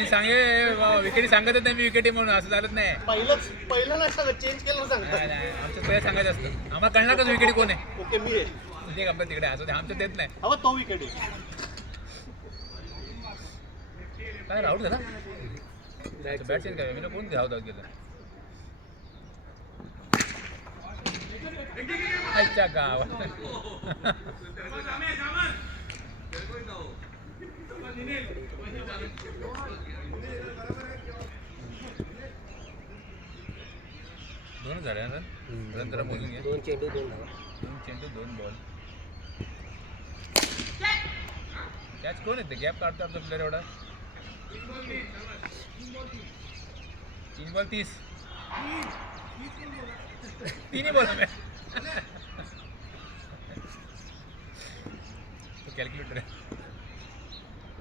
Change सांगे विकेटी सांगतच नाही मी विकेटी म्हणून असं झालंच नाही. पहिलं नाही सांगत चेंज केलं सांगतात. आमचं पहिलं सांगायचं असतं आम्हाला कळणार कसं विकेटी कोण आहे. ओके मी आहे म्हणजे आपण तिकडे असं ते आमचं देत नाही. अहो तो विकेट आहे काय राहुल झाला बॅट चेंज करायला मी कोण धावत गेलं अच्छा गावात. दोन झाले ना जरा बोलून घ्या. 2 चेंडू 2 धावा. 2 चेंडू 2 बॉल. कॅच कोण येते गॅप काढतो आमचा प्लेअर एवढा. 3 बॉल 30. 3 बॉल तो कॅल्क्युलेटर आहे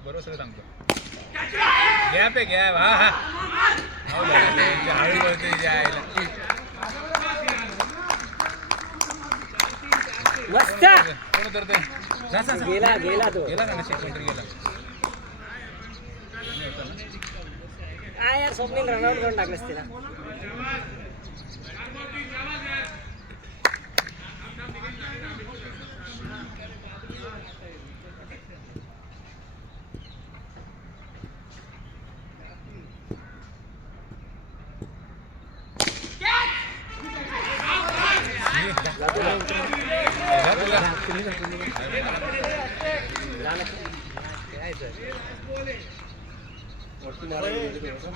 बरोबर सगळं सांगतो. गॅप आहे गॅप. हा हा हळू बोलते मस्त कोण उतरते गेला गेला तो गेला ना नशीब कोणतरी गेला. काय यार स्वप्नील रनआउट करून टाकलंस तिला.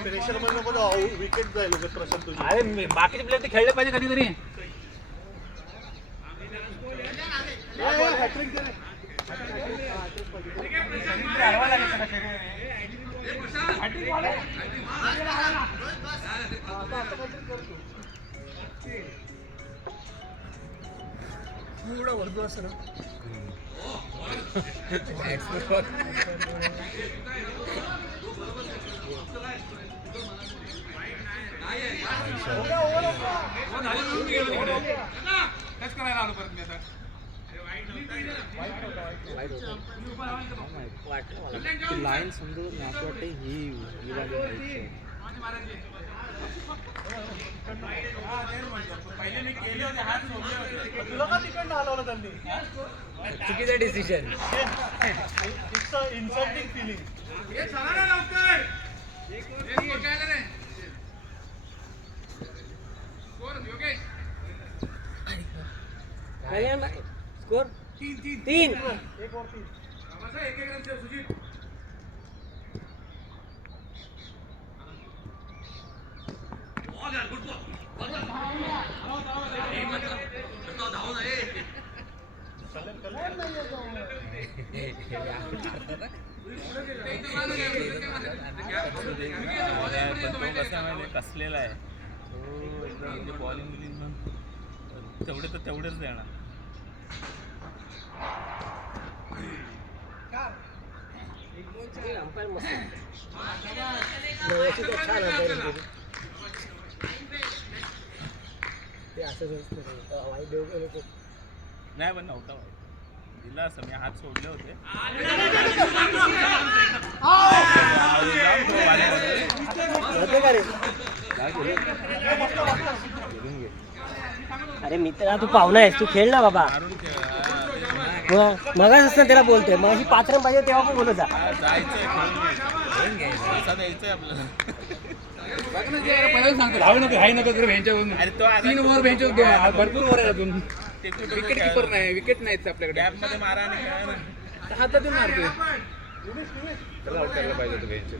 प्रेशर मध्ये नको विकेट जाईल प्रशांत तुझी. अरे बाकीचे प्लेयर ते खेळले पाहिजे कधीतरी. वर्धू असं ना लाईन समजून असं वाटतं ही चुकीचं डिसिजन. Insulting feeling. स्कोर 3. कसलेला आहे बॉलिंग बिलिंग तेवढे तर तेवढेच देणार. अंपायर मस्त ते असं वाईट देऊ नाही पण नव्हता दिला असं मी हात सोडले होते. अरे मित्रा तू पाहुणा आहेस तू खेळ ना बाबा. मगाच असतं त्याला बोलतोय मग अशी 5 रन पाहिजे तेव्हा पण बोलत जा. जायचंय आपल्याला पहिल्यांदा सांगतो धाव नको हाय नको जर भेंच्यावरून. अरे तो 3 ओव्हर भेंच्यावर भरपूर ओव्हर आहे अजून. विकेट किपर नाही विकेट नाहीत आपल्याकडे. गॅप मध्ये मारा आणि हातातून मारतोय त्याला आउट करायला पाहिजे होतं भेंच.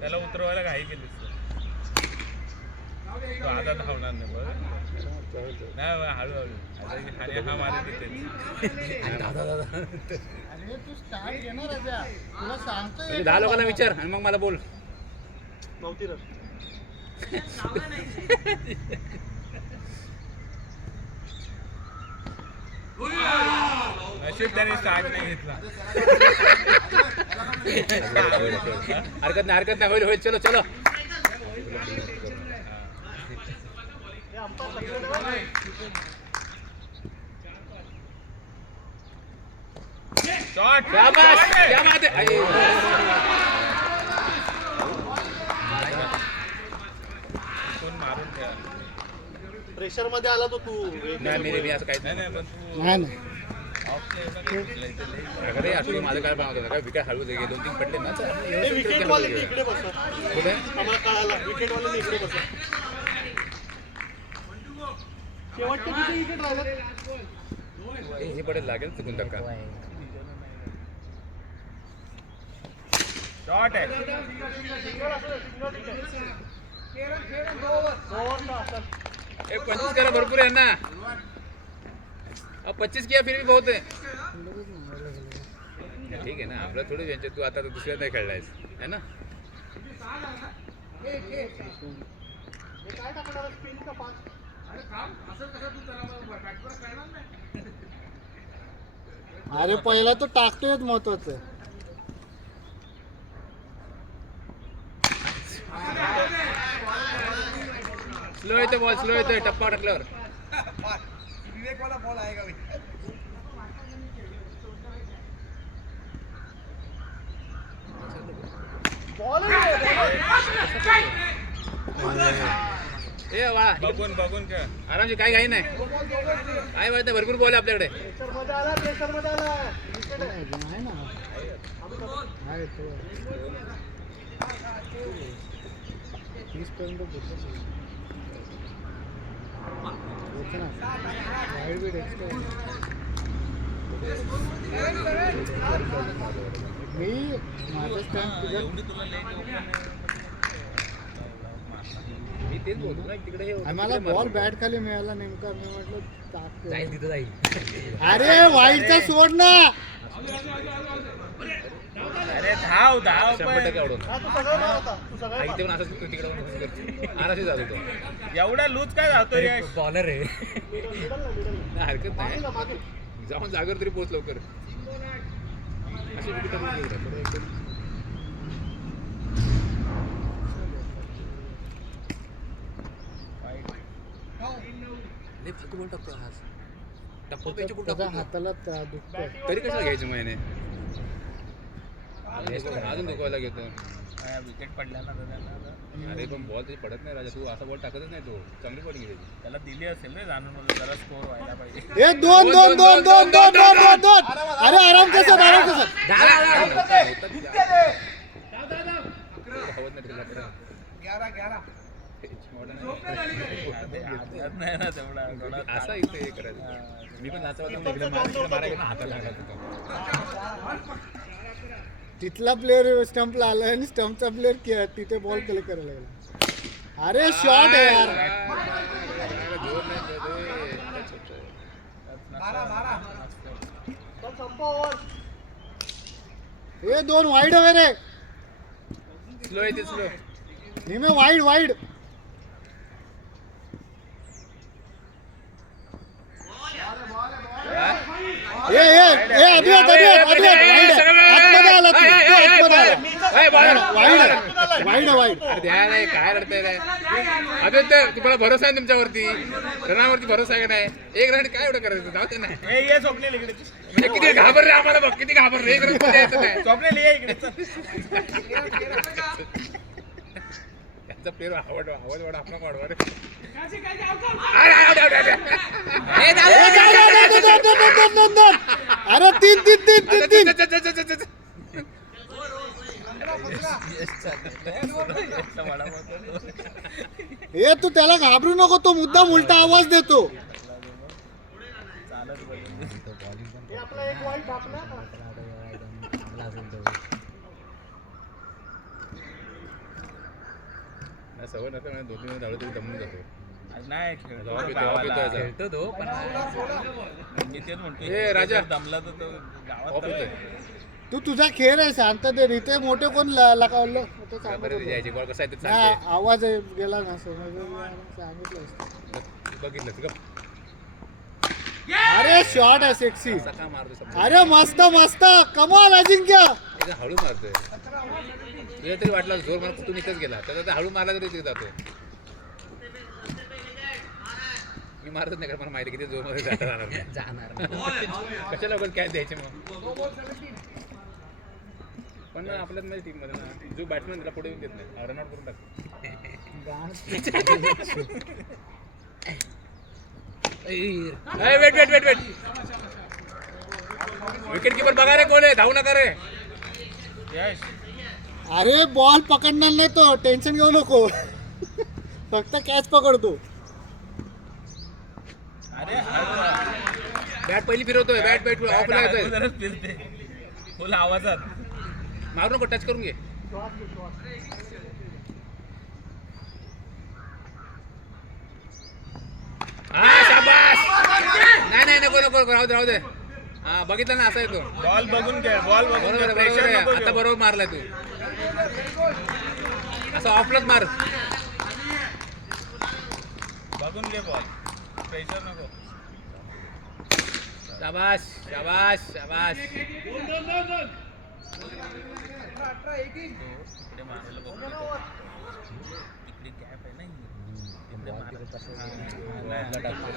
त्याला उतरवायला घाई केली तो आता धावणार नाही बरं नाही हळूहळू आणि हा मारे तिथे. तू स्टार्ट घेणार राजा तुला सांगतोय 10 लोकांना विचार आणि मग मला बोल. नव्हती रन नशीब त्याने स्टार्ट नाही घेतला. हरकत नाही होईल चलो चलो. अंपायर शाबास, क्या बात आहे. प्रेशर मध्ये आला तो तू. नाही मी असं काहीच नाही. नाही अरे असं माझं काय बनवत होतं का विकेट हळूच गेले 2-3 पडले ना तर विकेट वाले इकडे बसा. कुठे आम्हाला कळाला विकेट वाले इकडे बसा. शेवटचे किती विकेट राहिले? हे पडेल लागेल चुकून तर का शॉट आहे. ए 25 करा भरपूर आहे ना. अब 25 किया फिर भी बहुत है. ठीक आहे ना आपलं थोडं यांच्या तू आता दुसऱ्या नाही खेळलायस है ना. अरे पहिला तो टाकतोय महत्वाचं. स्लो येते बॉल स्लो येते टप्पा टाकल्यावर. ए वाळा बघून बघून खेळ. आरामशी काही घाई नाही काय माहिती भरपूर बॉल आहे आपल्याकडे. नाही ना. आहे तो. 30 पर्यंत मी माझं स्टॅम्प तुझ्या मी तेच बोलतो ना तिकडे हे होतं, मला तिकडे बॉल मारतो. बॅट खाली मिळाला नेमका. मी म्हटलं टाकतो. जाईल तिथं जाईल. अरे वाईटचा सोड ना. अरे धाव 100% पण आवडून इथे पण असंच तिकडे आराशी जात होतो. एवढा लूज काय जातो यश? बॉलर आहे नाही, हरकत नाही जाऊन जागेवर तरी पोच लवकर. अशी विकेट बॉल टाकतो आज टप्पा पेची कुठं त्याच्या टाकतो? हाताला दुखतोय. तरी कशाला घ्यायचं महिने अजून दुखवायला घेतो. विकेट पडल्या ना त्याला. अरे पण बॉल तरी पडत नाही राजा. तू असा बॉल टाकतच नाही. तो चांगली बॉलिंग आहे त्याची. त्याला दिली असेल रे जाणून मला जरा स्कोर व्हायला पाहिजे. ए दोन दोन दोन दोन दोन दोन दोन दोन. अरे आराम कसं आराम कसं. आठवत नाही ना तेवढा थोडा. असा इथे हे करायचं. मी पण नाचवायला मारायला हाताला लागत होता. तिथला प्लेअर स्टंपला आला आणि स्टंपचा प्लेअर तिथे बॉल प्ले करायला लागला. अरे शॉट आहे यार. जोर नाही देत आहे. ए दोन वाईड हवे रे. स्लो येते स्लो. निमे वाईड वाईड. ए ए ए अद्वैत वाईड आतमध्ये आला तू. आतमध्ये आला. Wide wide. अरे द्या नाही काय रडतंय रे. अरे ते तुम्हाला भरोसा आहे तुमच्यावरती रनावरती भरोसा आहे का नाही. एक रन काय एवढं करायचं जाऊ ते नाही. ए ये स्वप्नील इकडे. म्हणजे किती घाबर रे आम्हाला बघ किती घाबर रे. एक रन पण द्यायचं नाही. स्वप्नील ये इकडे चल. त्यांचा प्लेअर आवड आपण वाढवा रे. अरे तीन तीन तीन तीन तीन. ए तू त्याला घाबरू नको. तो मुद्दाम उलटा आवाज देतो. सवय नसतं 2-3 धावलं तरी दमून जातो. नाही जवाब येतो खेळतो तो पण मी तेच म्हणतो. ए, राजा. दमला तर तो गावात ऑफ येतोय. तू तुझा खेळ आहे. शांत दे. इथे मोठे कोण लगावलं ते सांगत बरं होतो. यायची बॉल कसा आहे ते नाही, सांगते. आवाज गेला ना सांगितलं असतं. बघितलं का अरे शॉट आहे सेक्सी. असा का मारतो समजा. अरे मस्त मस्त कमाल अजिंक्य. एकदम हळू मारतोय. तुझ्या तरी वाटला जोर मार कुठून इथंच गेला त्याचा हळू मारला तरी तिथे जातोय. मी मारतच नाही कारण मला माहिती किती जोर मध्ये जाणार कशाला वगैरे कॅच द्यायचे मग पण आपल्यात माझ्या टीम मध्ये ना जो बॅट्समॅन त्याला पुढे येऊन देत नाही रनआउट करून टाकतो wait wait wait wait wicket keeper बघा रे कोण आहे धावू नका रे यश अरे बॉल पकडणार नाही तो टेन्शन घेऊ नको फक्त कॅच पकडतो अरे बॅट पहिली फिरवतोय बॅट बॅट ऑफला येतोय जराच फिरते फुल आवाजात मारू नको टच करून घे हा शाबास नाही नाही नको नको राहू दे राहू दे हा बघितलं ना असा येतो बॉल बघून घे बॉल बघून बरोबर घे आहे, प्रेशर बरोबर नको आहे. आता घेऊ. बरोबर मारलाय तू असं ऑफलाच मार बघून घे बॉल प्रेशर नको शाबाश शाबाश शाबाश इकडे मारायला बघ तिकडे गॅप आहे ना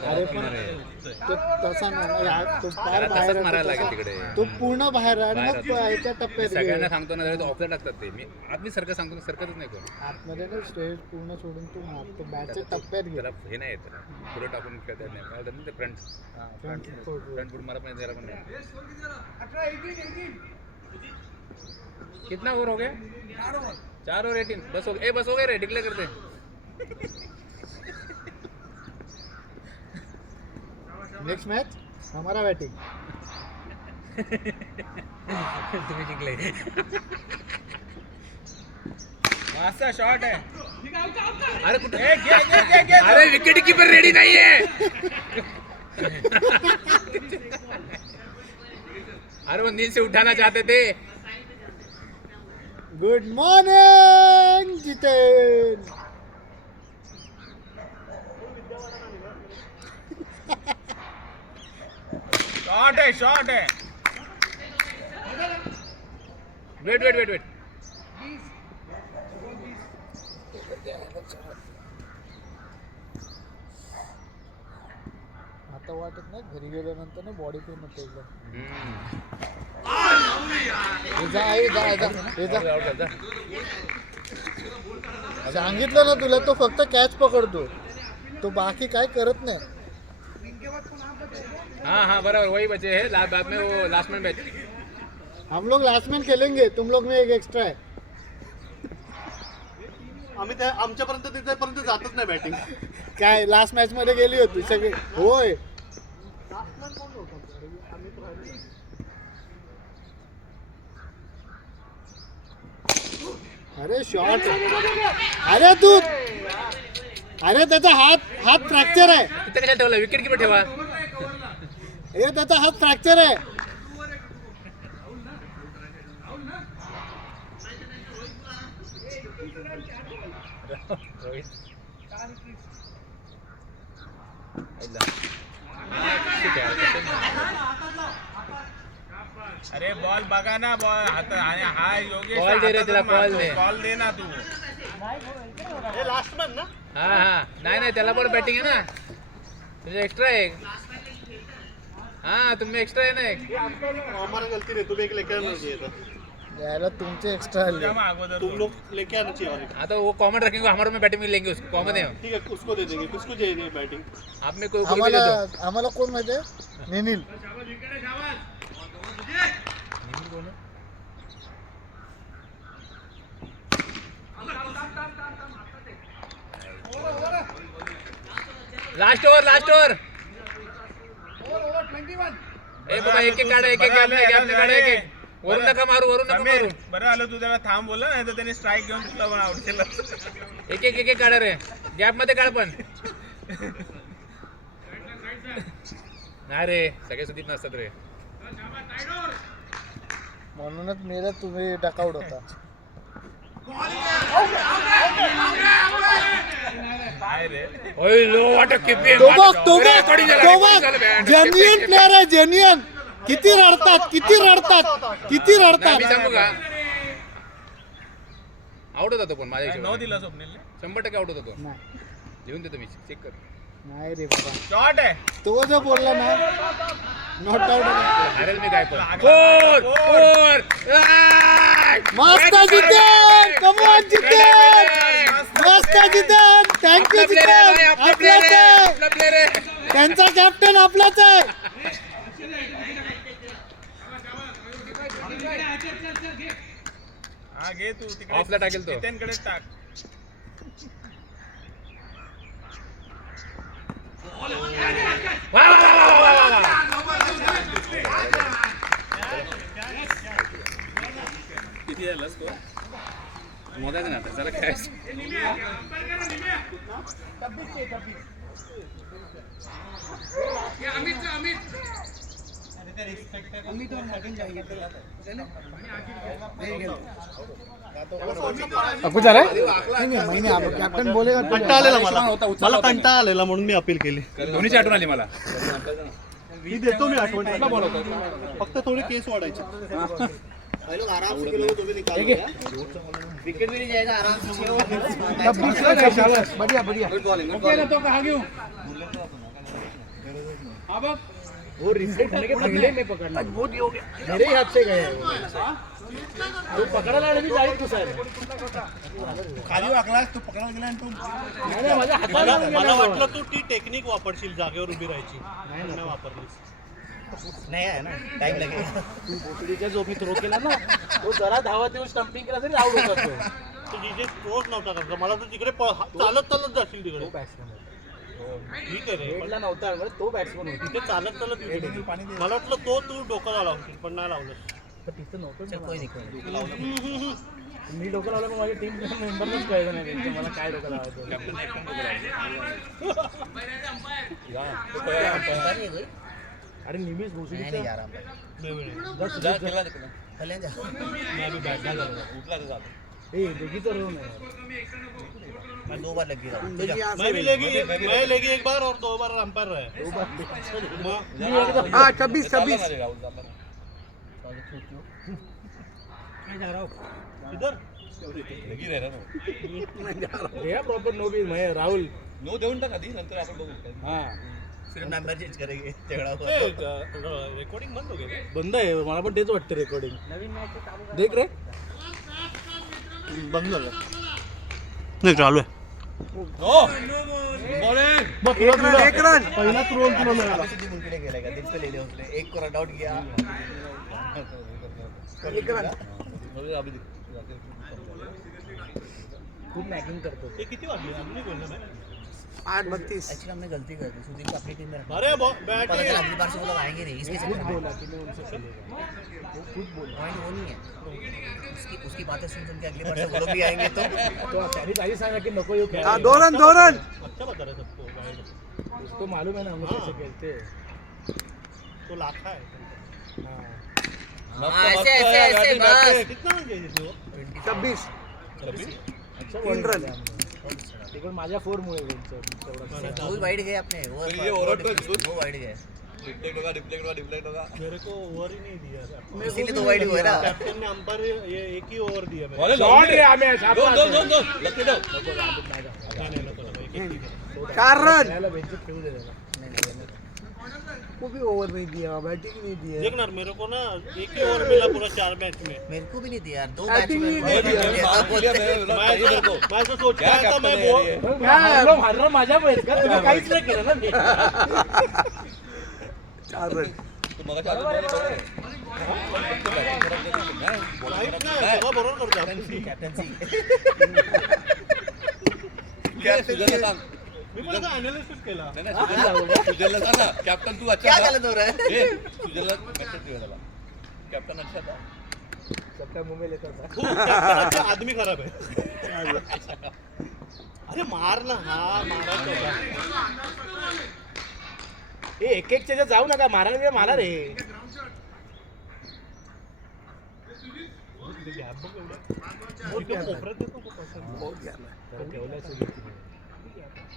अरे पण तो तसा नाही यार, तो फार बाहेर तसंच आहे, मारायला तो लागेल तसा- तिकडे तो पूर्ण बाहेर आहे आणि मग बाहेर तो आहे. ह्याच्या टप्प्यात सगळ्यांना गेला. सांगतो ना तो ऑफला टाकतात ते मी आत मी सरकत सांगतो सरकतच नाही कोण आतमध्ये ना स्टेज पूर्ण सोडून तू मारतो बॅटच्या टप्प्यात त्याला गेला हे नाही येत पुढे टाकून खेळता येत नाही काय होतं ना ते फ्रंट फ्रंट फुट मला पण त्याला पण नाही कितना ओवर हो गया 4 और 18 बस हो बस हो गए रे डिक्लेअर करते नेक्स्ट मॅच हमारा बॅटिंग तुम्ही जिंकले मासा शॉट आहे अरे कुठे ए, घे. अरे विकेट कीपर रेडी नाहीये अरे वो नींद से उठाना चाहते थे गुड मॉर्निंग जितेन शॉट आहे वेट वेट वेट वेट आता वाटत नाही घरी गेल्यानंतर ना बॉडी पेन होते एकदम हे जा हे जा हे जा हे जा सांगितलं ना तुला तो फक्त कॅच पकडतो तो बाकी काय करत नाही हाँ हाँ बराबर वही बचे हैं बाद में वो लास्ट में मैच हम लोग लास्ट मैन खेलेंगे तुम लोग में एक एक्स्ट्रा है आम्ही त्या आमच्यापर्यंत तिथेपर्यंत जातच नाही बॅटिंग काय लास्ट मॅच मध्ये गेली होती सगळी होय अरे शॉट अरे तू अरे त्याचा हात फ्रॅक्चर आहे किती कशाला ठेवला विकेट कीपर ठेवा हे त्याचा हात फ्रॅक्चर आहे अरे बॉल बघा ना बॉल हात आणि हा योगेश Ball दे रे त्याला, ball दे. बॉल दे ना तू हे लास्ट मॅन ना हा हा नाही नाही त्याला पण बॅटिंग आहे ना तुझे एक्स्ट्रा आहे हाँ तुम्ही एक्स्ट्रा है ना एक हमारा गलती नहीं तुम्हें एक लेकर आना चाहिए था यायला तुमचे एक्स्ट्रा आले तेव्हा अगोदर तुम लोग लेके आना चाहिए और एक। हाँ तो वो कॉमन रखेंगे हमारे में बैटिंग में लेंगे उसको कॉमन है ठीक है उसको दे देंगे किसको चाहिए बैटिंग आप में कोई भी आम्हाला दे दो आम्हाला कोण माहिती आहे निनिल लास्ट ओवर ए बाबा एक एक काढा एक एक गॅपने काढा एक एक वरून नका मारू समीर बरं आलं तू त्याला थांब बोलला नाही तर त्याने स्ट्राईक घेऊन तुला पण आउट केलं एक एक काढा रे गॅप मध्ये काढ पण नाही रे सगळे सुधीत नसतात रे म्हणूनच मेला तुम्ही डकाउट होता काय रे ओय लो वाट किपिंग तो बघ जेन्युइन प्लेअर आहे जेन्युइन किती रडतात मी सांगू का आउट होता तो पण माझ्या काय हिशोबाने नऊ दिला स्वप्नीलने 100% आउट होता तो नाही लिहून देतो मी चेक कर नाही रे बाबा, शॉट आहे. तो जो बोलला ना नॉट आउट. अरे मी काय पण फोर फोर मस्त जितेन, कमॉन जितेन, मस्त जितेन, थँक्यू जितेन. आपलाच आहे, आपला प्लेअर आहे. त्यांचा कॅप्टन आपलाच आहे. हा घे तू तिकडे. ऑफला टाकेल तो. जितेनकडे टाक. वा, वा, वा, वा, वा, वा. किती झालं स्कोर? मोजायचं ना आता, चला काय कुछ आ रहा है? नहीं मैंने आप कैप्टन बोलेगा तो कंटाळा आलेला मला होता, उचलला मला होता. कंटाळा आलेला म्हणून मी अपील केली. धोनीची आठवण आली मला. ही देतो मी आठवण. फक्त थोडी केस वाढायची. विकेट भी नहीं जाएगा आराम से. बढ़िया बढ़िया. ओके ना, तो कहा घेऊ हा बघ. वो रिफ्लेक्ट होने के पहले में पकड़ना. वो हो गया, मेरे ही हाथ से गए वो पकडायला आले मी डायरेक्ट घुसायला. खाली वाकलास तू पकडायला गेला आणि तू नाही माझ्या हाताला मला वाटलं तू ती टेक्निक वापरशील जागेवर उभी राहायची. नाही वापरलीस. नहीं है ना, टाइम लगेगा. तू बोकडीच्या जो मी थ्रो केला ना तो जरा धावत येऊन स्टंपिंग केला तरी आउट होता तो. तू जिथे थ्रोच नव्हता करता. मला तर तिकडे चालत चालत जाशील तिकडे. बॅट्समन ठीक आहे रे, पण हेडला नव्हता बरं, तो बॅट्समन होता. तिथे चालत चालत गेली. मला वाटलं तो तू डोकं लावला होती पण नाही लावलं. पण तिथं नव्हतं. चल कोई नहीं कोई नहीं. मी डोकं लावलं पण माझ्या टीम मेंबरलाच कळलं नाही त्यांचं मला काय डोकं लावायचं. पता नहीं कोई. अरे निमिष नहीं भोसडीचं नहीं यार आप चले जा. ए दोघीचं रोल आहे. मैं 2 बार लग गया. मैं लेगी एक बार और 2 बार अंपायर रहा है. हाँ 26 इधर भैया प्रॉपर नो बी मैं राहुल. नो देऊन टाक आधी, नंतर आपण बघू. हाँ सिर्फ नंबर चेंज करेंगे झगड़ा हुआ. रेकॉर्डिंग बंद हो गई. बंद आहे, मला पण तेच वाटतं रेकॉर्डिंग. देख रे बंद झालं. नाही चालू आहे. एक रन पहिला रोल तुला मिळाला. उनके खेलेगा दिल पे ले लिया उसने. एक को रन आउट किया. एक रन. खूप मॅकिंग करतो. हे किती वाजले अजून नाही बोललो मैं. 8:32. एक्चुअली हमने गलती कर दी. सुदीप को अपनी टीम में रखा. अरे पता चला बैट अगली बार से वो लोग आएंगे नहीं. इसके खुद चक्कर में बोला कि मैं उनसे खेलेगा. वो खुद बोला. पॉइंट वो नहीं है. उसकी बातें सुन के अगली बार से वो लोग भी आएंगे तो तो त्यांनी आधी सांगा की नको येऊ खेळायला. 2 रन 2 रन. अच्छा बता रहे सबको. गाइड उसको मालूम है ना हम लोग कैसे खेलते हैं. तो लाखा है. हाँ. ऐसे ऐसे ऐसे बस. कितना रन चाहिए थे वो. 26. अच्छा 3 रन. ते पण माझ्या 4 मुळे तेवढा. दो वाइड गए अपने. वो वाइड गए. मेरे को ओवर ही नहीं दिया. इसीलिए 2 वाइड हुए ना. कैप्टन ने अंपायर ये एक ही ओवर दिया मेरे. शॉट रे आम्ही नहीं, नको, एक ही दिया. 4 रन. त्याला बेंचीत खेळू दे त्याला. वो भी ओवर नहीं दिया, बैटिंग नहीं दिया. देख ना मेरे को ना एक ही ओवर मिला पूरा 4 मैच में. मेरे को भी नहीं दिया यार. 2 Batting मैच नहीं में दिया. मैं तो सोच रहा था मैं वो हारला माझ्या पैसे का तुम्ही काहीच नाही केलं ना. मी 4 रन. माहित नाही सगळं बरोबर करतो आपण. कैप्टनसी. मी पण आता अनालिसिस केला. कॅप्टन तू क्या गलत हो रहा है. कॅप्टन अच्छा था. सबका मुंह में लेता था. खूप captain चा आदमी खराब आहे. अरे मार ना. हा मारायचा होता. ए एक च्या जाऊ नका, मारायला गेला मला रे. गॅप बघ एवढा. कोपऱ्यात देतो खूप असं. ठेवलाय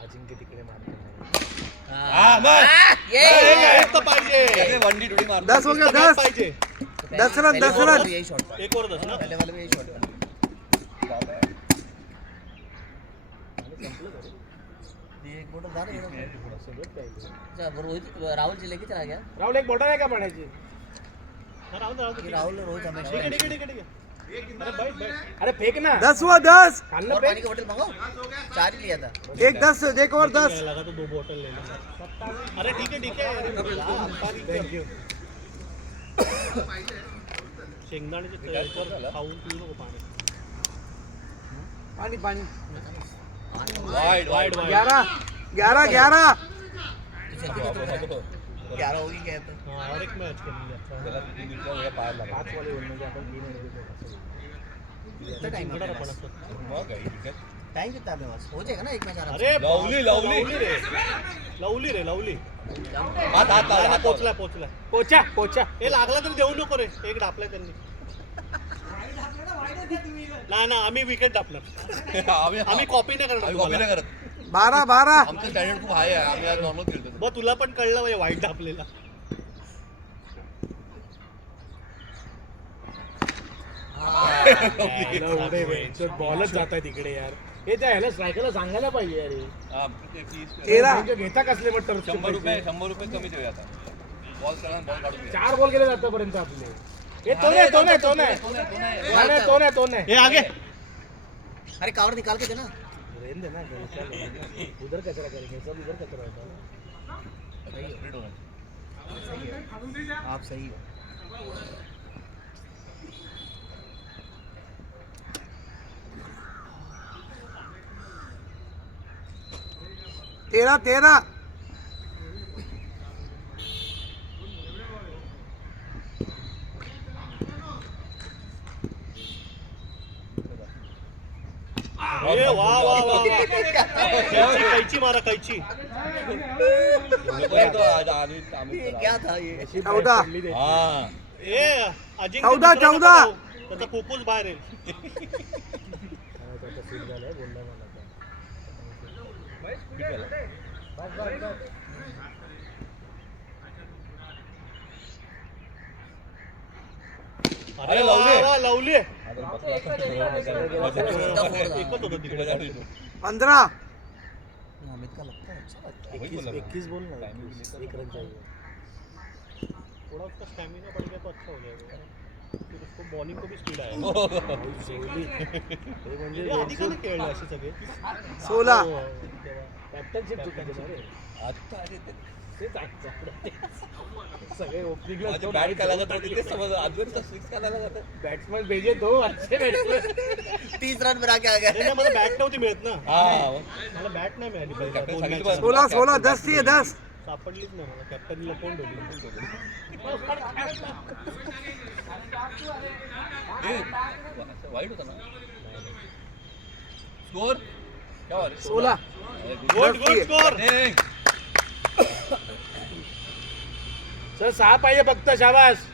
अजिंक्य तिकडे मारतो. एक तर पाहिजे. 10 हो गया 10 पाहिजे. 10 रन 10 रन. यही शॉट था. एक ओवर 10 ना. पहले वाले में यही शॉट था. एक बोतल दारू अच्छा वो रोहित राहुल जी लेके चला गया राहुल एक बॉटल आहे का पाण्याची कि राहुल रोहित हमेशा ठीक है अरे बैठ अरे फेक ना 10 हुआ 10 खाल ना और फेक पानी की बोतल मंगाओ 4 ही लिया था एक 10 एक और 10 लगा तो 2 बॉटल ले लेना अरे ठीक है थँक यू शेंगदाण्याचे त्याच्यावर खाऊन पिऊ नको पाणी पाणी पाणी वाईड 11 11 11 ग्यारह होगी क्या तो और एक मॅच केली पाच वाले होईल म्हणजे आपण 3 कितना टाइम है टाइम कितना है अपने पास हो जाएगा ना एक मैच आराम अरे लवली नाही, पोचलाय पोचा पोचा हे लागला तर देऊ नको रे एक डापलाय त्यांनी नाही ना आम्ही विकेट डापणार आम्ही कॉपी नाही करणार तुम्हाला. 12 12 आमचं स्टँडर्ड खूप हाय आहे आम्ही आज नॉर्मल खेळतो बघ तुला पण कळलं म्हणजे वाईट डापलेला बॉलच जात आहे तिकडे यार हे त्या ह्याला स्ट्रायकरला सांगायला पाहिजे यार हे. हा, ते fees 13 म्हणजे घेता कसले मग तर 100 रुपये कमी देऊया आता बॉल करा बॉल काढून घे. 4 बॉल गेले आतापर्यंत आपले हे तो नाही हे आगे अरे कावड़ निकाल के देना रहने देना उधर कचरा करेंगे सब इधर कचरा होता है आप सही हो तेरह 13 अरे वा कैची मारा कैची एवढं तो आम्ही ये क्या था ये 14 हा ए अजिंक्य 14 दुसरा नको 14 जाऊ. त्याचा फुफ्फुस बाहेर येईल अरे वा लवली आहे. एकच होतं तिकडे 15 अमित का लगता है अच्छा लगता है 21 बोल ना 1 रन चाहिए थोड़ा उसका स्टैमिना बढ़ गया तो अच्छा हो जाएगा फिर उसको बॉलिंग को भी स्पीड आएगा म्हणजे हे आधी का नाही खेळले असे सगळे 16 कॅप्टनशिप चुकीचे ना रे आता अरे तेच सगळे ओपनिंगला माझी बॅट काय लागत होती ते समज आजवर सिक्स काय लागत बॅट्समन भेजे दो अच्छे बॅट्समन 30 रन में आके आ गया नाही मला बॅट नव्हती मिळत ना हा मला बॅट नाही मिळाली कॅप्टन दोन सांगितलं matches. 16 16 10 चाहिए 10 सापडलीच नाही मला कॅप्टनला कोण ठेवली वाईट होता ना स्कोर क्या वार 16 गुड स्कोर सर 6 पाहिजे फक्त शाबास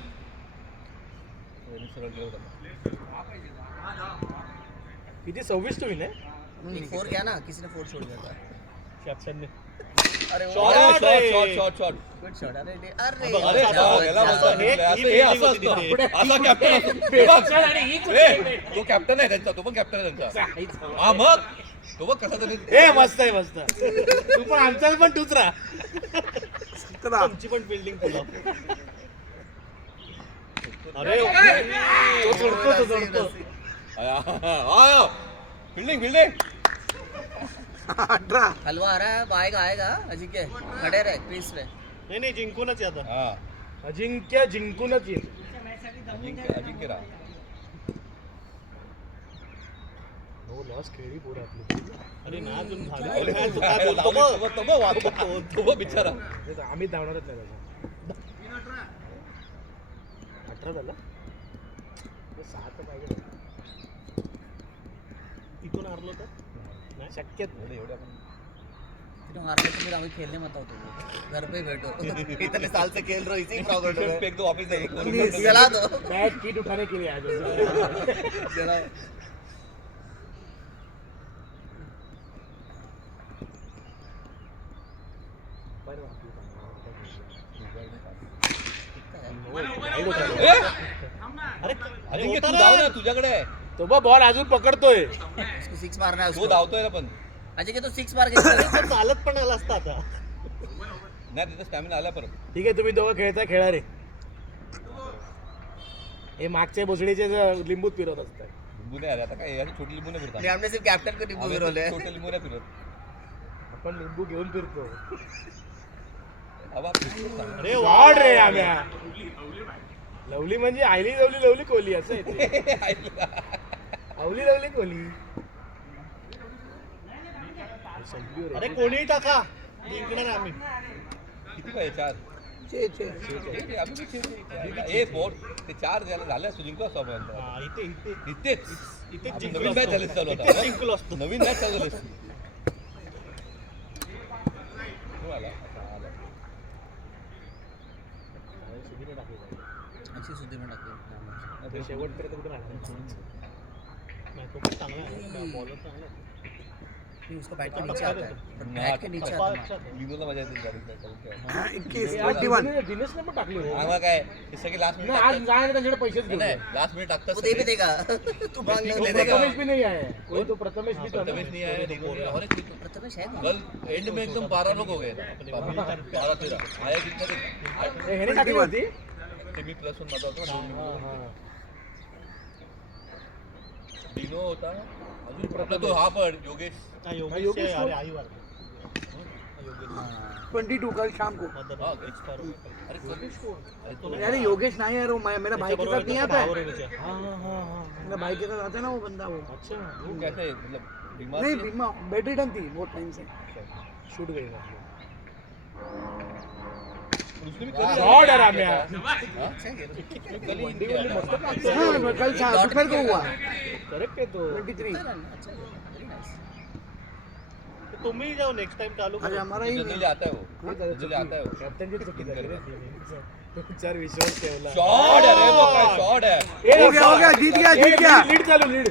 किती 26 टू विन आहे एक 4 गया ना किसी ने 4 छोड़ दिया था कॅप्टन ने अरे Shot. शॉट गुड शॉट अरे अरे अरे याला असं हे- ही fielding होती तिथे. असा कॅप्टन तो कॅप्टन आहे त्यांचा तो पण कॅप्टन आहे त्यांचा हा मग तो बघ कसा तरी हे मस्त आहे मस्त तू पण आमचा पण तूच राहा 17 आमची पण फिल्डिंग तुला अरे तो सोडतो फिल्डिंग 18 हलवा आ रहा है वो आएगा अजिंक्य खड़े रहे क्रीज पे नाही नाही जिंकूनच आहे आता हा अजिंक्य जिंकूनच येईल अजिंक्य राहा हो लॉस खेळली पोरं आपली अरे ना अजून झाली अरे, नाही, तू काय बोलतो बघ. तो बघ बिचारा आम्ही धावणारच नाही त्याचा 18 झाला 6 तर पाहिजे इथून हारलो तर नाही शक्य तुम्हारे तो फिर अभी खेलने मत आओ तुम घर पे बैठो इतने साल से खेल रहे हो इसी प्रॉब्लम में फेक दो वापस जाएगी चला दो बैट किट उठाने के लिए आ जाओ चला अरे अजिंक्य तू धाव ना तुझ्याकडे आहे तो बॉल अजून पकडतोय उसको 6 मारना है तो उसको धावतोय ना पण अजय तो 6 मार घेतला. चालत पण आला असता आता. नाही त्याचा स्टॅमिना आला परत. ठीक आहे तुम्ही दोघं खेळता खेळा रे. हे मागच्या बोसडीचे लिंबूत फिरवत असतात. लिंबू नाही आले आता काय याची छोटी लिंबू नाही आणि फिरतात. आमने सिर्फ कॅप्टन को निंबू फिरवले. छोटे लिंबू नाही फिरत. आपण लिंबू घेऊन फिरतो. हवा फिरतो. अरे वाढ रे आम्या. लवली म्हणजे आयली लवली कोहली असं आहे ते. आवली लवली कोहली. अरे कोणी टाका जिंकणार आम्ही. किती पाहिजे 4? ए बोर्ड ते 4 झाले असतो जिंकलो असतो आपण. हा, इथेच इथेच आपण जिंकलो नवीन मॅच असतो. झाली चालू इथेच होता. जिंकलो असतो. नवीन मॅच चालू झाली असती. हो आला. अशी सुद्धा म्हणा ते शेवटपर्यंत कुठे राहणार नाही. तो पण चांगला आहे. बॉलर चांगला आहे. उसको बैट के नीचे आता है. बैट के नीचे आता है. लिंबूला मजा येते गाडी काय. 21 दिनेशने पण टाकली हो. आम्हाला काय हे सगळे लास्ट नाही, आज मिनिट जायला त्यांच्याकडे पैसेच घेऊन नाही लास्ट मिनिट टाकतात वो दे भी सगळे. देगा. तू मांग तो ले देगा. प्रथमेश भी नहीं आया है. कोई तो प्रथमेश भी तो प्रथमेश नहीं आया और एक प्रथमेश है ना? कल एंड में एकदम 12 लोग हो गए 12-13 आया कितना थे. ह्याने टाकली होती. ते मी प्लस 1 माझा होता. हा. डिनो होता अजून आपला तो हा पण योगेश. योगेश अरे आई वार. 22 कल शाम को. हा, अरे योगेश कोण? अरे योगेश नहीं है, मेरा भाई के साथ नहीं आता है. हाँ. मेरा भाई के साथ आता है ना वो बंदा वो. अच्छा वो कैसे मतलब बीमार नहीं थे? बीमा बेडरिडन थी बहुत टाइम से. शूट गई. उसने भी शॉट है राम्या. कल ही इनके हाँ कल दोपहर को हुआ. करेक्ट आहे तो. 23. तुम्ही जाओ नेक्स्ट टाइम चालू आज हमारा ही जनरली आता है वो. जनरली आता है वो. कॅप्टनची चुकी झाली रे. 2-4 विश्वास ठेवला. शॉट है रे वो काय शॉट है. हो गया जीत गया. लीड चालू लीड.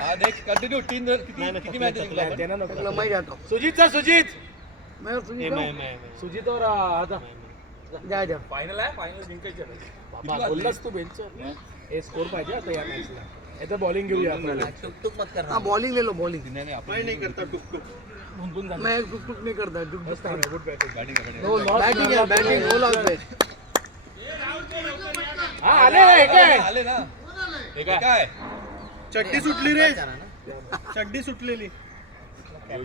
हा नेक्स्ट कंटिन्यू 3 किती मॅच जिंकला आपण? त्यांना नको. चलो मैं जाता हूँ. सुजित मैं सुनील हूँ. सुजित और आता जा फायनल आहे, फायनल जिंकायचं. बाबा बोललास तू बेंचवर. हे स्कोर पाहिजे आता या मॅचला. आता बॉलिंग घेऊया आपल्याला. टुक मत करना. हाँ बॉलिंग ले लो बॉलिंग. नाही आपण नाही करता भुनभुन झालं. मैं टुक टुक नहीं करता. टुक मस्त आहे, गुड बॅटिंग. गाडी गाडी. No loss. बैटिंग है बैटिंग नो लॉस बैट. हा आले हे काय. आले ना. हे काय चड्डी सुटली रे. जाना ना. चड्डी सुटलेली. गेली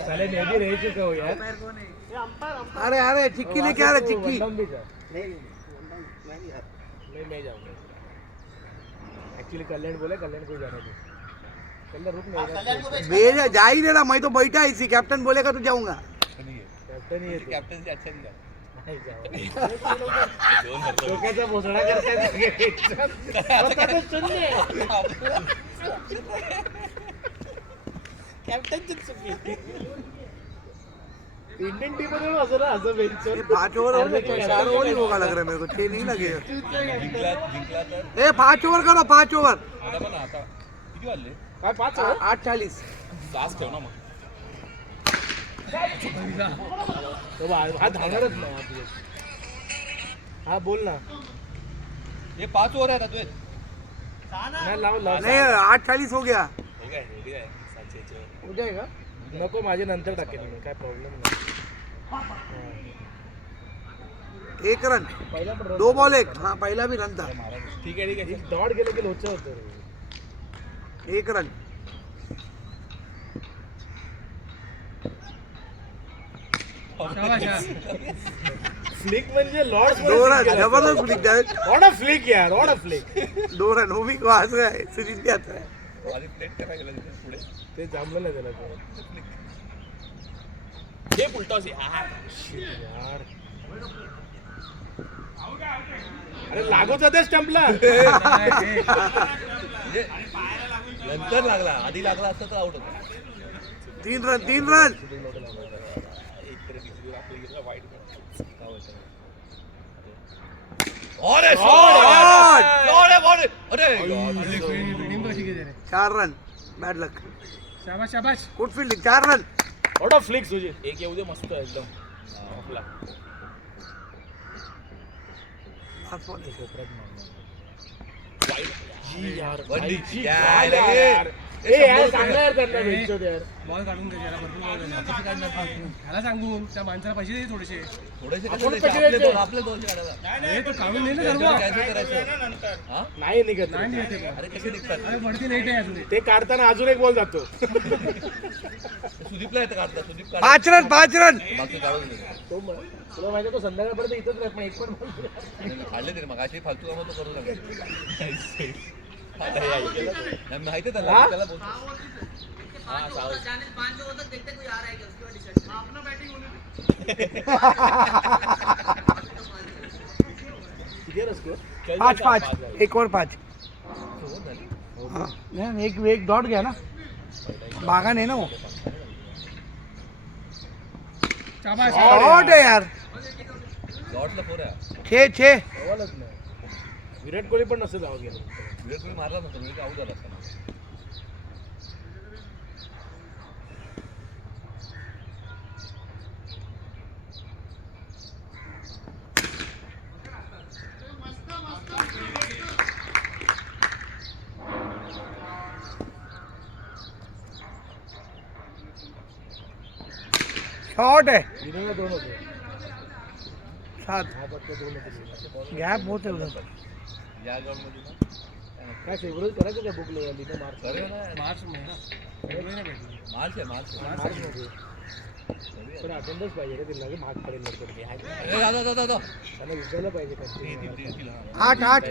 साले मैं भी रह चुका हूँ यार. अरे अरे चिक्की लेके आ रहे चिक्की. मैं जाऊंगा. एक्चुअली कल्याण बोले कल्याण को जाना था. कल्याण रुक नहीं. भेज जा ही देना. मैं तो बैठा इसी. कैप्टन बोलेगा तो जाऊंगा. कॅप्टन ही येते. कॅप्टन से अच्छा दिला. नाही जाऊ. डोक्याचा भोसडा करताय. स्वतःचं शून्य. कॅप्टनची चुकी. इंडियन टीम मध्ये असं ना असं ये बेंचवर. 5 ओवर हो गए. 4 ओवर ही होगा लग रहा है मेरे को. 6 नहीं लगे. जिंकला तर ए 5 ओवर करो 5 ओवर. आता पण आता किती वाजले? काय 5 ओव्हर? 8:40. तास ठेव ना मग. हा धावणारच नाही. हा बोल ना. हे 5 ओव्हर आहे आता तू. नाही लाव लाव. नहीं 8:40 हो गया. हे काय हे काय हो जाएगा. नको माझे नंतर टाकेन मी. काय प्रॉब्लेम नाही. 1 रन. पहिला पण run 2 बॉल 1. हाँ पहला भी रन था. ठीक आहे एक डॉट गेलं की लोचं होतं. 1 रन. फ्लिक म्हणजे लॉर्ड. 2 रन जबरदस्त फ्लिक था. व्हॉट अ फ्लिक यार. What a flick. 2 रन वो भी वहां से आए. सुजीत भी आता है. आधी प्लेट करायला गेला तिथे पुढे. ते जमलं नाही त्याला ते. हे उलटा से यार अरे लागूच होते स्टंपला. म्हणजे नंतर लागला आधी लागला असता तर आउट होता. 3 रन 3 रन. अरे शॉट. अरे अरे 4 रन. बैड लक. शाबाश शाबाश. Good fielding. 4 run. What a flick सुजी. एक येऊ दे मस्त एकदम आपला. जी यार वंडी. जी यार, यार. चांगला यार त्यांना भेटतो यार. बॉल काढून घे जरा, भरपूर बॉल घे. त्याला सांगून त्या माणसाला पैसे दे थोडेसे. थोडेसे आपण कसे कसे द्यायचे? द्यायचे? आपले बॉल काढायला हे तो काढून दे ना सर्व. कॅन्सल करायचं. हा? नाही निघत नाही नाही येते अरे कसे निघतात अरे वरती लेट आहे अजून. ते काढताना अजून एक बॉल जातो. सुदीपला येतं काढता सुदीप काढ 5 रन 5 रन. बाकी काढून दे. तुला माहिती तो संध्याकाळपर्यंत इथंच राहत नाही, एक पण ball नाही. आणि काढले तरी मग अशी फालतू कामं तो करू लागले. माहिती आहे त्याला त्याला बोलतो. किती आहे रे score? 5 1 और 5. हाँ नहीं एक डॉट गया ना, भागा नहीं ना वो. शाबाश. शॉट है यार. शॉर्ट्सला फोर आहे. 6 बॉलच नाही. विराट कोहली पण नसेल धावा गेला. विराट कोहली मारला नव्हता म्हणजे आऊट झाला असता. शॉट है. विनयला 2 होते. 7 हा फक्त 2 होते. गॅप बहुत है उधर. या ग्राउंडमध्ये ना काय फेब्रुवारी करायचं का बुक लिहिलं मार्च खरं ना मार्च महिना फेब्रुवारी नाही भेटली. मार्च मध्ये पण अटेंडन्स पाहिजे रे तिला की भाग पडेल नंतर ते आहे. त्यांना विचारलं पाहिजे का 8 8.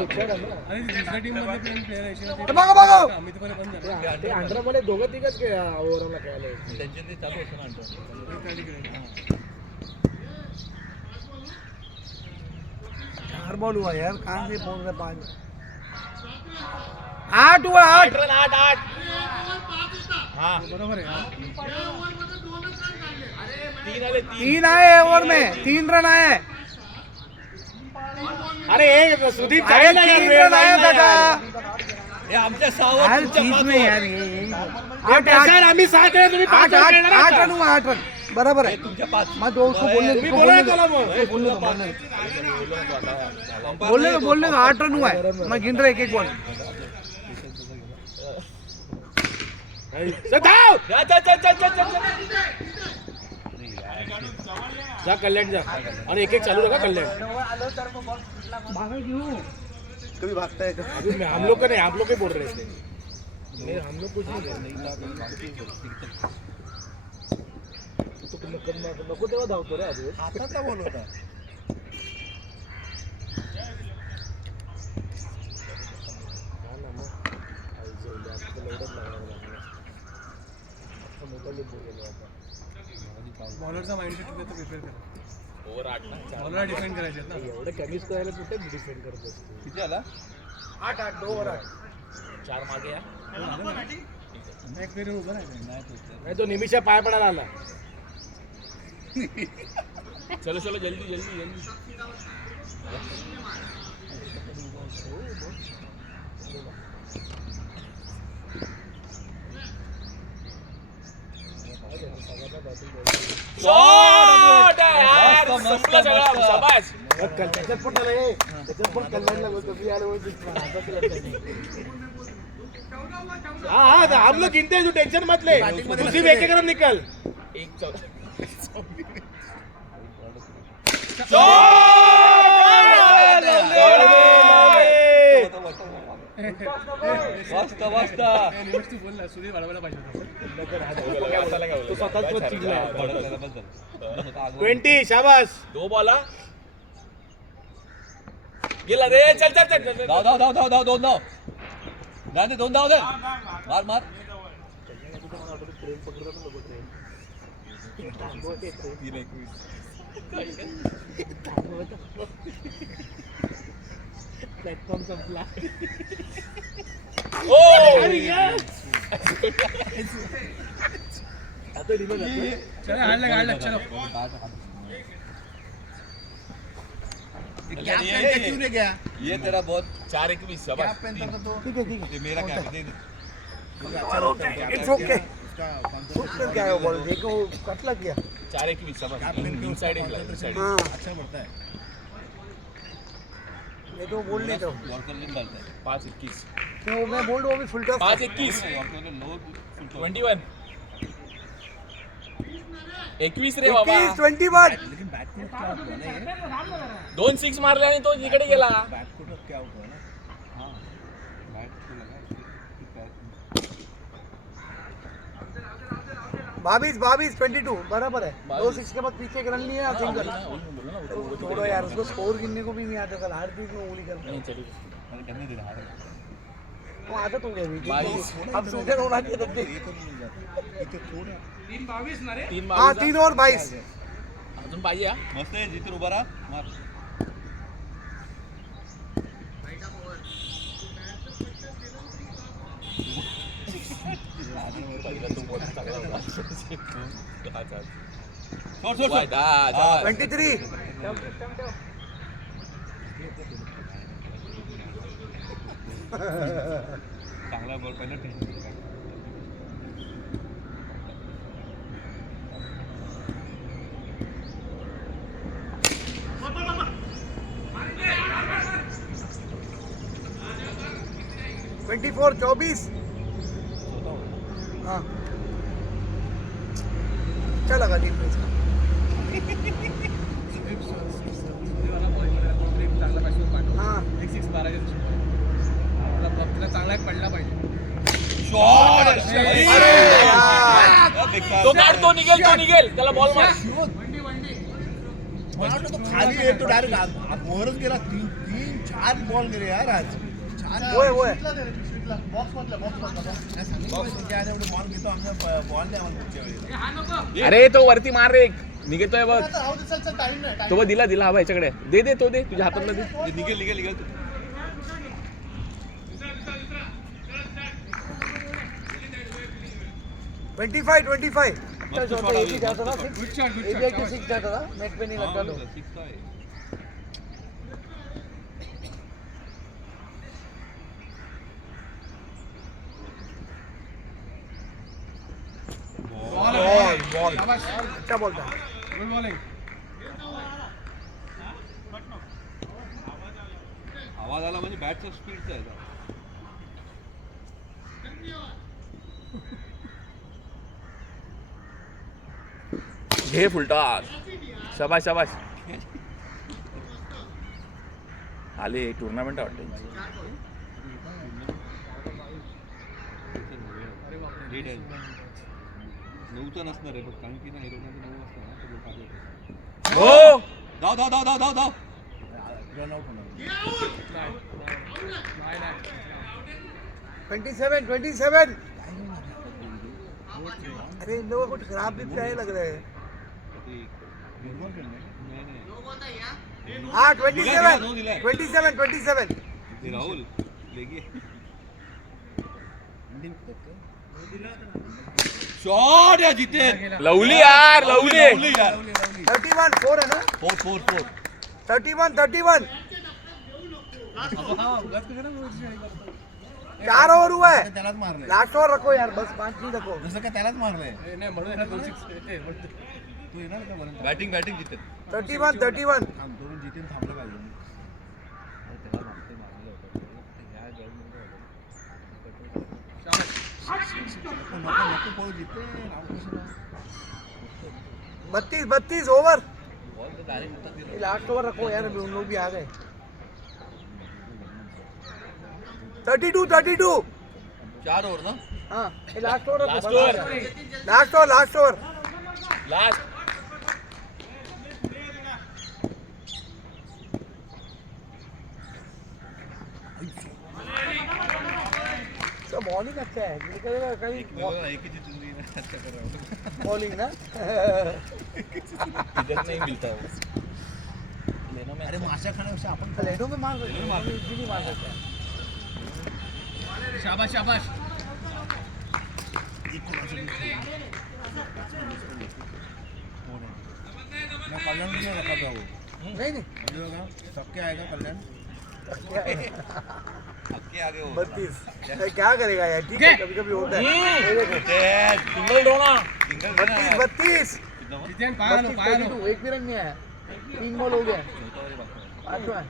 विचारा ना. अरे दुसऱ्या टीम मधले प्लेयर यायचे ना ते बघा बघा. अमित पण बंद झालं. ते अंडरमध्ये दोघं तिघच ओव्हरऑलला खेळायला यायचे. त्यांचे ते चालू असतं ना अंतर. त्या तिकडे. 4 बॉल हुआ यार, कहाँ से बोल रहे 5. 8 हुआ 8. बरोबर आहे. 3 आए ओवर में, 3 रन आए. अरे एक सुदीप अरे 3 रन आया दादा. हे आमच्या हर सावर चीज में यार ये 8 सर आम्ही 7 आहे तुम्ही 8 5 8 रन हुआ 8 रन. बराबर है. तुमच्या 5 मैं तो उसको बोलने तुम्ही उसको बोला बोलने ना त्याला मग. बोलने दो 8 रन हुआ है. मैं गिन रहा 1 बॉल. धाव जा कल्याण जा आणि एक चालू रखा कल्याण. कभी भागता है अभी हम लोग का नहीं, आप लोग के बोल रहे थे. नहीं हम लोग कुछ नहीं नको तेव्हा धावतो रे अभी. आता बोल होता. बॉलरचा माइंडसेट तिथे तर प्रिपेअर करा. बॉलरला डिफेंड करायचे आहेत ना. एवढं कमीच करायला कुठे डिफेंड करत असतो. किती आला 8 8 2 ओव्हर 4 मागे या. एक फेरी उभं राहायचं. नाही तो निमिषा पाय पडायला आला. चलो चलो जल्दी जल्दी जल्दी. त्याच्यात पण त्याला त्याच्यात पण कल्याणला बोलतो मी आलो हाँ हाँ हम लोग गिनते हैं, जो टेंशन मत ले. तुझी एक रन निकल. वाजता वाजता निमिष तू बोल ना, सूर्य वाढवायला पाहिजे होता. तो स्वतःच चिडला. बस झालं. 20 शाबास. 2 बॉला गेला रे. चल चल चल. धाव धाव धाव धाव धाव 2 धाव. गांधी 2 धाव दे. मार मार. प्लॅटफॉर्म संपला. आता रिमोट चलो हाडलं चलो. ये तेरा बहुत 4-21 शाबास. ठीक है ये मेरा क्या है इट्स ओके. क्या है वो बॉल देखो कटला किया. 4-21 शाबास. Inside inside. हाँ अच्छा बढ़ता है. ये तो बोल नहीं तो. यॉर्कर नहीं डालता है. 5-21. तो मैं बोल रहा हूँ अभी फुल टॉस 5-21 21 21 रे बाबा 21 2 6 मारले आणि तो इकडे गेला. 22 बराबर है. 2-6 के बाद पीछे एक रन लिया सिंगल. छोड़ो यार उसको स्कोर गिनने को भी नहीं आता. कल हर चीज में उंगली करता है. वो आदत हो गई अभी. 22 अब सूजन होना चाहिए तब से. 3-22 ना रे. 3 हाँ 3 और 22. अजून पाहिजे हा. मस्त आहे जिथे उभा राहा मार. सोड सोड वाईट, हा, हा. चालेल. 23. चांगला बॉल पहिला टेन्शन 24. हाँ अच्छा लगा टीम में इसका. हाँ चांगला पडला पाहिजे. अरे यार. तो काढ, तो निघेल त्याला बॉल मार. तो खाली येतो डायरेक्ट वरच गेला. 3-4 बॉल गेले यार आज. वो है बॉक्स मधला बॉल घेतो आमचा बॉल नाही आम्हाला पुढच्या वेळी. अरे तो वरती मार रे एक निघतोय बघ. तो बघ दिला हवा याच्याकडे. दे तो दे तुझ्या हातातला दे. निघेल निघेल निघेल 25. अच्छा मस्त शॉट shot है. ये आली, भी जाता था मस्त 6. Good shot, good ये भी shot. 6 जाता था. नेट पे नहीं लगता तो. बॉल अच्छा बॉल था. Good bowling. आवाज आला म्हणजे बॅटचा स्पीडचा आहे. घे फुलटॉस. शाबाश आले टुर्नामेंट वाटते. लेट आहे 9चा नसणार आहे कारण की नाही 9 वाजता ना ते लोक आले. हो धाव रन आउट होणार. 27. अरे इन लोगों को कुछ खराब भी प्लेयर लग रहे हैं. हाँ 27. ते राहुल लेगी शॉट या जितेन. लवली यार लवली. 31 4 है ना. 4 31. 4 ओव्हर हुआ है. त्यालाच मारलंय. लास्ट ओव्हर रखो यार. बस 5 नहीं रखो. जसं काय त्यालाच मारलंय. नाही म्हणून ह्याला 2-6 तू येणार का बरं? बॅटिंग जितेन. 31. थांब दोन जितेन थांबलं पाहिजे. नको पळू जितेन. 32 ओवर. लास्ट ओवर रखो यार. अभी उन लोग भी आ गए. 32. 4 ओव्हर ना. हाँ ये लास्ट ओवर रखो. Last over. Last over. Last सब बॉलिंग अच्छा है. कहीं एकीची चुंदी बॉलिंग ना. इधर नहीं मिलता वो. लेनो में अरे माशा खाण्यापेक्षा आपण लेडो में मार सकते हैं. इजीली मार सकते हैं. शाबाश. कल्याण नाही नका जाऊ. नहीं म्हणजे बघा शक्य आहे का कल्याण. हक्के आगे हो. 32. क्या करेगा यार. ठीक है कभी कभी होता है. ये देखो. सिंगल डोना. 32. जितेन पायालो. 32. एक भी रन नहीं आया. 3 बॉल हो गया. 5वां है.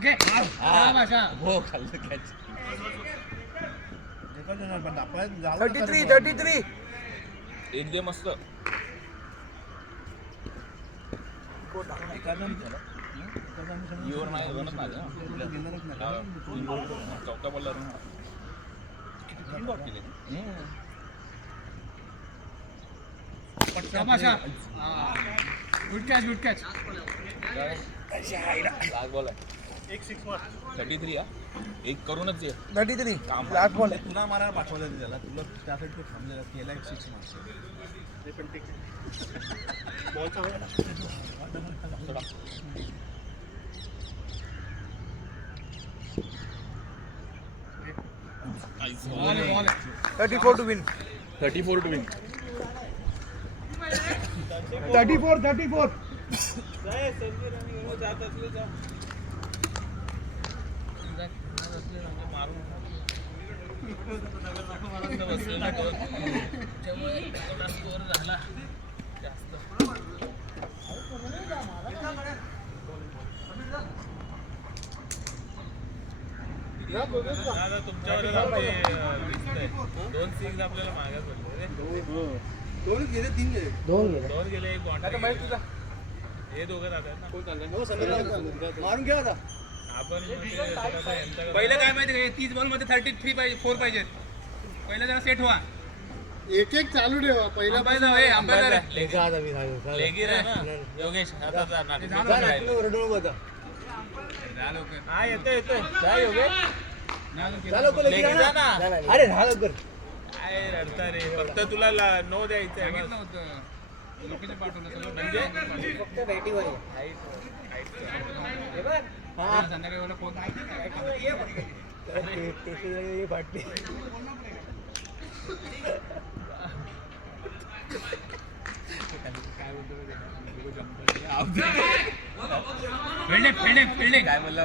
घे. हा, भाषा. हो खाल्लं कॅच. पण दाखवायला 33. एक दे मस्त. इवर नाही बनत नाही चौथा बॉलर भाषा. Good catch. लास्ट बॉल आहे. एक 6 मार 33 हा. एक करूनच ये. 33 लास्ट बॉल आहे. तुला मारायला पाठवलं त्याला तुला त्यासाठी तो थांबलेला केला एक 6 मार बॉल चांगला 34 to win. 34 to win. 34. दादा तुमच्यावर आमचे दिसतंय 2 सिक्स आपल्याला मागास पडले. दोन गेले. 2 गेले एक बॉन्ड हे दोघं जातात ना. मारून घ्या आता. आपण थोडासा यांच्याकडे पहिलं काय माहिती का 30 बॉल मध्ये 33 पाहिजे 4 पाहिजेत. पहिलं जरा सेट व्हा. एक चालू ठेवा पहिला अंपायर लेगीर आहे ना योगेश आता जाणार. हा येतोय काय योगेश लेगीर जा ना. अरे झालं लवकर. काय रडता रे फक्त तुला नो द्यायचं आहे बस. लोकेशन पाठवलं सगळं म्हणजे फक्त बॅटिंगवर आहे. संध्याकाळी मला फोन फिल्डिंग काय बोलला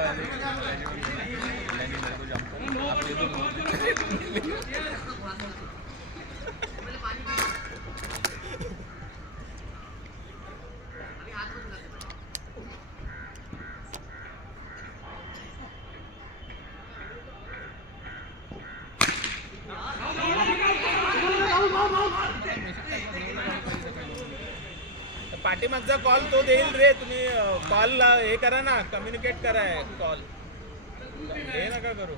पाठीमागचा कॉल तो देईल रे. तुम्ही कॉल हे करा ना कम्युनिकेट करा कॉल हे नका करू.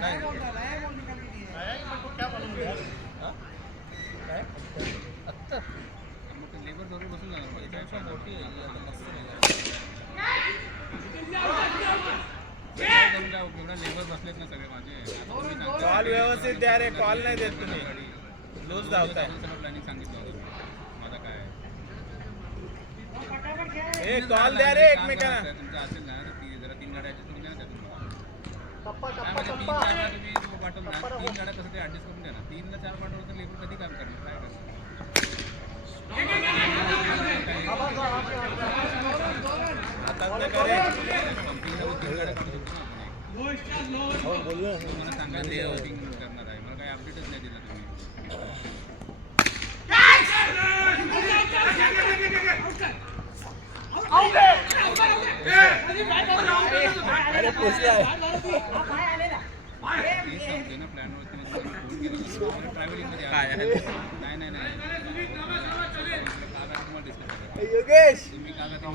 नाही लेबर बरोबर बसून जाणार मोठी लेबर बसलेत ना सगळे माझे. कॉल व्यवस्थित द्या रे. कॉल नाही देत तुम्ही लूज धावताय. प्लॅनिंग सांगितलं होतं माझा काय हे कॉल द्या रे एकमेकांना. तुमचं असेल ना तर जरा 3 गाड्या ऍडजस्ट करून द्या ना त्यातून मला. 3-4 तुम्ही पाठवून ना 3 गाड्या कसं ते ऍडजस्ट करून द्या ना. 3 ला 4 पाठवलं तर लेबर कधी काम करणार काय करणार. आता करे कंपनीला 3 गाड्या काढू शकतो ना आपण. तुम्हाला सांगायचं वर्किंग करणार आहे मला काही अपडेटच नाही दिला तुम्ही. योगेश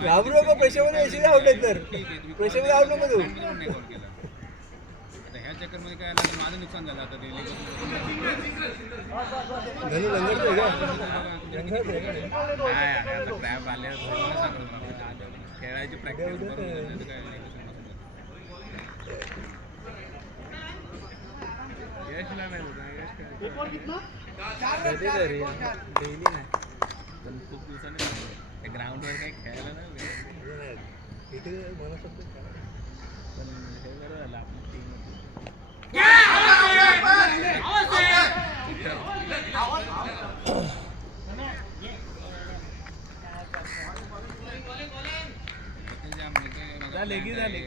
घाबरू नको. पैशामध्ये येशील आवडत तर पैशामध्ये आवड नको तू. ह्या चक्करमध्ये काय आलं माझं नुकसान झालं आता ते क्रॅप आले खेळायची प्रॅक्टिस यशला नाही डेली नाही पण खूप दिवसाने त्या ग्राउंडवर काही खेळायला नाही पण हे बरं झालं आपली टीम झाले की झाले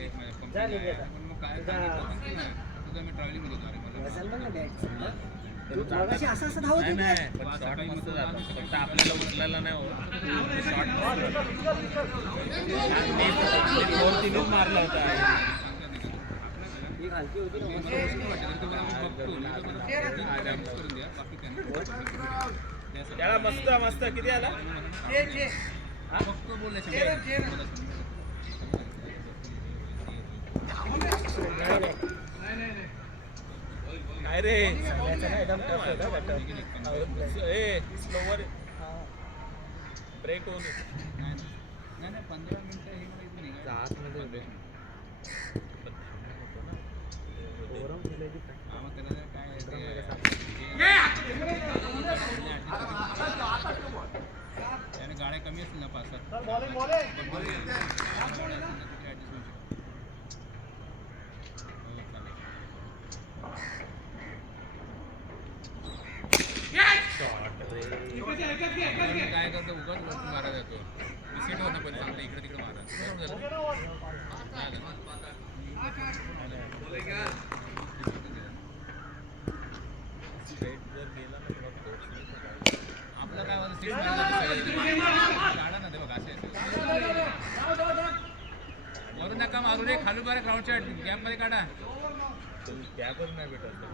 मग काय तुझं मी ट्रॅव्हलिंग मध्ये होतो अरे मला मगाशी असं धावत नाही होते. नाही पण शॉट मस्त झाला फक्त आपल्याला उचलायला नाही होत शॉट तिनेच मारला होता ही घालती होती ना, मस्त त्याला मस्त मस्त किती आला काय रे स्लोवर ब्रेक होऊन गाड्या कमी असतील ना पाच काय करतो उगाच वरती मारा जातो विकेट होतं पण चांगलं इकडे तिकडे मारा आपलं काय होतं सिक्स काढा ना ते बघा असे वरून नका मारू रे खालू बरं ग्राउंडच्या गॅप मध्ये काढा गॅपच नाही भेटत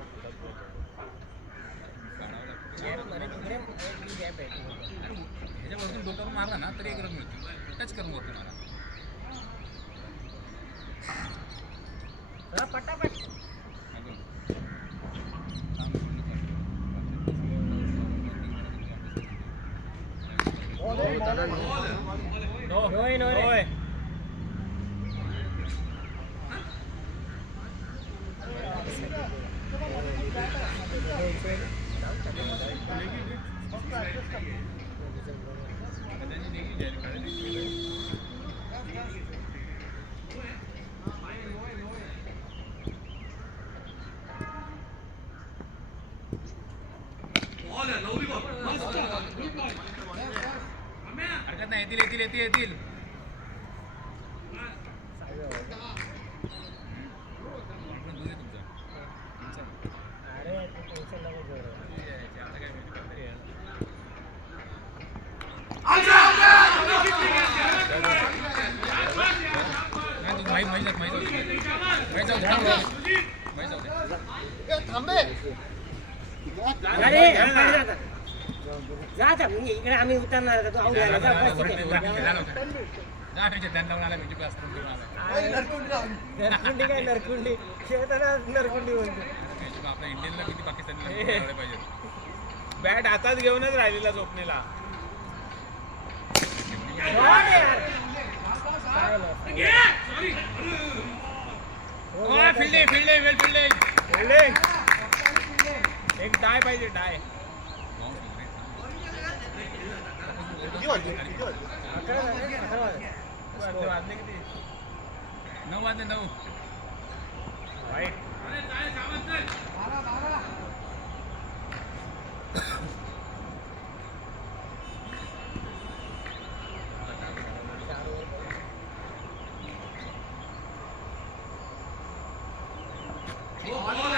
ह्याच्यावरतून डोक्यावर मारला ना तरी एक रन मिळतो टच करून वरती मारा पटापट. हरकत नाही येतील थांबे जा इकडे आम्ही उतरणार होतो, तू आऊट झाला, जा, बस तिथे. नरकुंडी काय नरकुंडी खेळताना नरकुंडी म्हणतो. आपल्या इंडियनला किती पाकिस्तानी पाहिजे बॅट हातात घेऊनच राहिलेला झोपणीला फिल्डिंग एक डाय पाहिजे डाय वाजले किती 9 वाजले 9 वाईट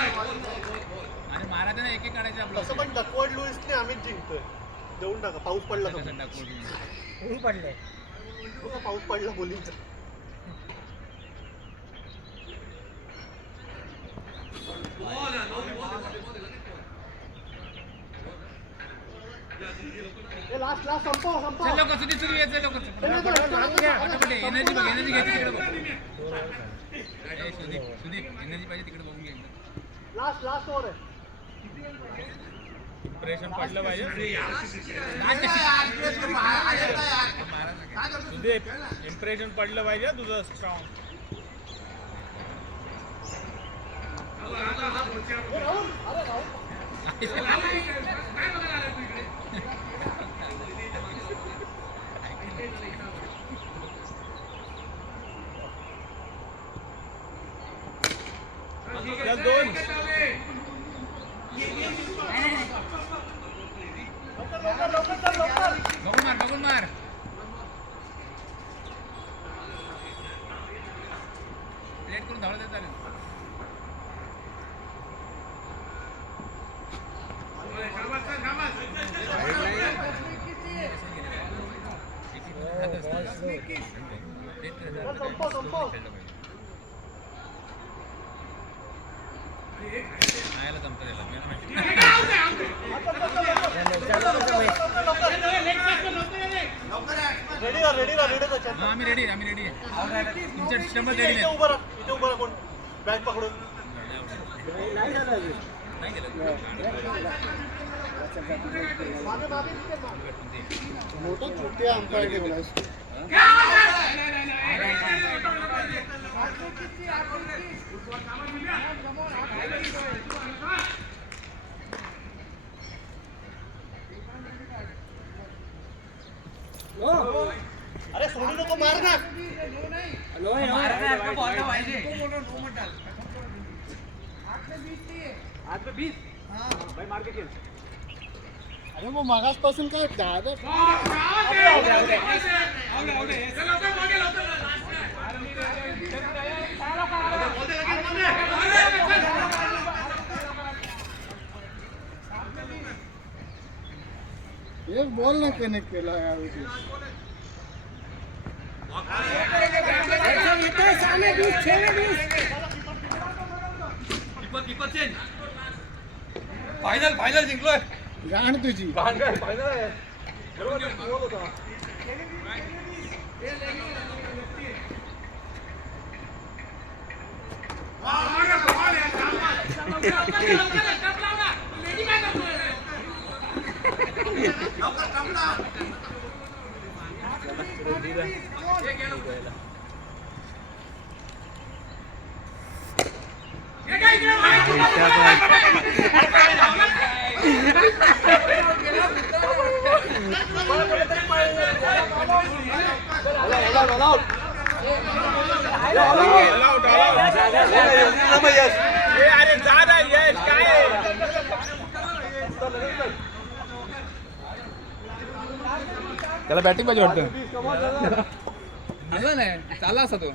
आणि महाराज एक एक काढायचं आपलं तसं पण डकवर्ड लुईसने आम्हीच जिंकतोय देऊन टाका पाऊस पडला का ऊन पडलंय. पाऊस पडला बोलीचा लास्ट संपव लवकर सुधी यायचं लवकर एनर्जी बघ एनर्जी घ्यायची तिकडे बघ सुधी एनर्जी पाहिजे तिकडे बघून घ्यायचं लास्ट ओव्हर आहे इम्प्रेशन पडलं पाहिजे सुदीप इम्प्रेशन पडलं पाहिजे तुझं स्ट्रॉंग दोन बघून मार लेट करून धावलं तर चालेल आम्ही रेडी आहे तुमच्या स्टंप रेडी इथे उभं राहा, इथे उभं राहा कोण बॅग पकडून. मोठा छोटे अंपायर ठेवला अरे सोडू नको, मार ना. अरे मग मागासपासून काय दादा एक बॉल नाही कनेक्ट केला यावेळी. फायनल जिंकलोय. गाण तुझी अरे जा ना यश काय त्याला बॅटिंग पाहिजे वाटतं असं नाही चालला असा तो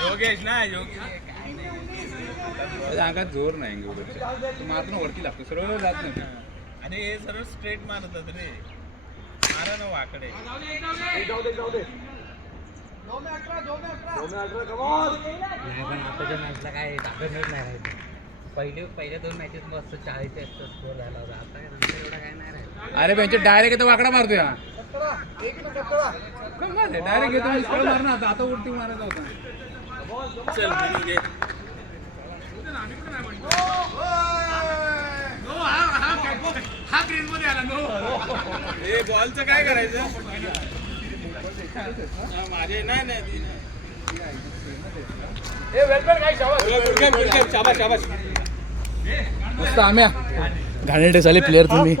योगेश ना योगेश अंगात जोर नाही मारून वरती लागतो सरळ जात नाही आणि हे सरळ स्ट्रेट मारतात रे मारा ना वाकडे आताच्या मॅचला काय ताकदच नाही पहिल्या 2 मॅचेस मस्त 40 स्कोर झाला होता. आता नंतर एवढा काय नाही राहिला. अरे त्यांचे डायरेक्ट येतो वाकडा मारतोय डायरेक्ट येतो सरळ मारणार आता उलटी मारायचा होता हा ग्रीन मध्ये आला नो हे बॉलचं काय करायचं माझे नाही मस्त आम्या घाणेरडे झाले प्लेअर तुम्ही